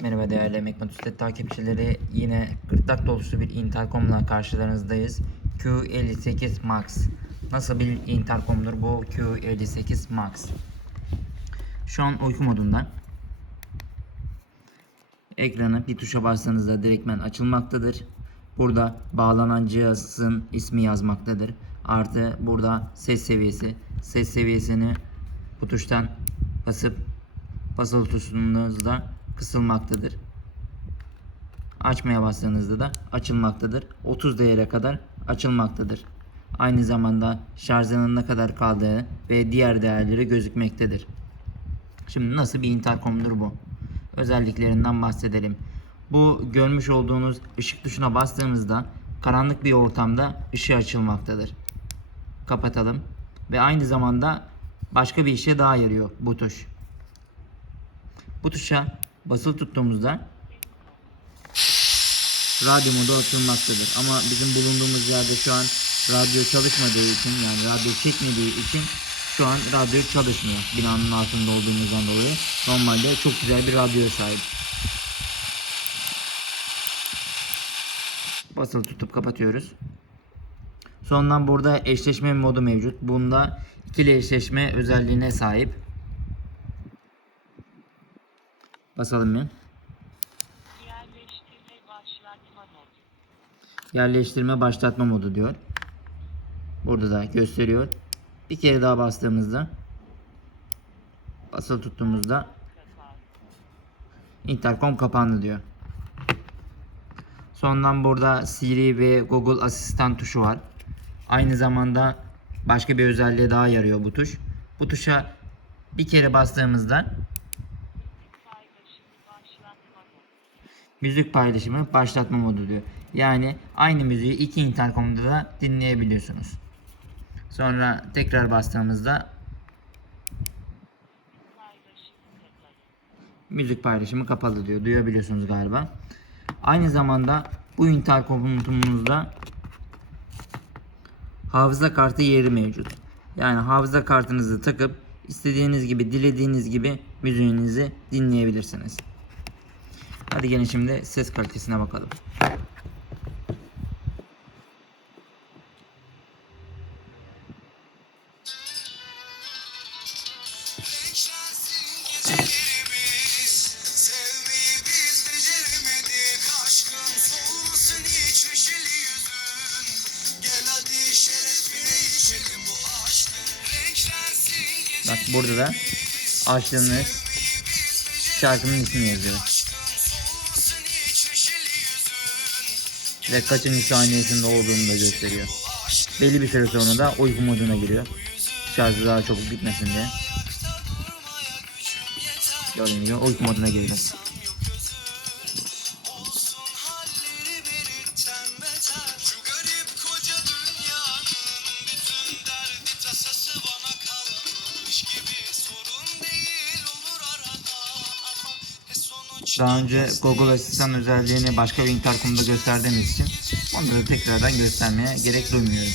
Merhaba değerli Mekmatustet takipçileri. Yine gırtlak dolusu bir interkomla karşılarınızdayız. Q58 Max. Nasıl bir interkomdur bu Q58 Max? Şu an uyku modunda. Ekranı bir tuşa bastığınızda direktmen açılmaktadır. Burada bağlanan cihazın ismi yazmaktadır. Artı burada ses seviyesi. Ses seviyesini bu tuştan basıp basılı tuttuğunuzda kısılmaktadır. Açmaya bastığınızda da açılmaktadır. 30 değere kadar açılmaktadır. Aynı zamanda şarjının ne kadar kaldığı ve diğer değerleri gözükmektedir. Şimdi nasıl bir interkomdur bu? Özelliklerinden bahsedelim. Bu görmüş olduğunuz ışık tuşuna bastığımızda karanlık bir ortamda ışığı açılmaktadır. Kapatalım. Ve aynı zamanda başka bir işe daha yarıyor bu tuş. Bu tuşa basılı tuttuğumuzda radyo modu açılmaktadır. Ama bizim bulunduğumuz yerde şu an radyo çalışmadığı için yani radyo çekmediği için şu an radyo çalışmıyor. Binanın altında olduğumuzdan dolayı. Normalde çok güzel bir radyoya sahip. Basılı tutup kapatıyoruz. Sondan burada eşleşme modu mevcut. Bunda ikili eşleşme özelliğine sahip. Basalım bir. Yerleştirme başlatma modu. Yerleştirme başlatma modu diyor. Burada da gösteriyor. Bir kere daha bastığımızda basılı tuttuğumuzda Kapat. interkom kapandı diyor. Sondan burada Siri ve Google asistan tuşu var. Aynı zamanda başka bir özelliğe daha yarıyor bu tuş. Bu tuşa bir kere bastığımızda Paylaşımı başlatma modu. Müzik paylaşımı başlatma modu diyor. Yani aynı müziği iki interkomda da dinleyebiliyorsunuz. Sonra tekrar bastığımızda müzik paylaşımı kapalı diyor. Duyabiliyorsunuz galiba. Aynı zamanda bu interkomutumuzda hafıza kartı yeri mevcut. Yani hafıza kartınızı takıp istediğiniz gibi, dilediğiniz gibi müziğinizi dinleyebilirsiniz. Hadi gelin şimdi ses kalitesine bakalım. Bak burada da açtığınız şarkının ismini yazıyor. Ve kaçıncı saniyesinde olduğunu da gösteriyor. Belli bir süre sonra da uyku moduna giriyor. Şarjı daha çabuk bitmesin diye. Gördüğünüz gibi uyku moduna giriyor. Daha önce Google Asistan özelliğini başka bir interkomda gösterdiğimiz için onları tekrardan göstermeye gerek duymuyorum.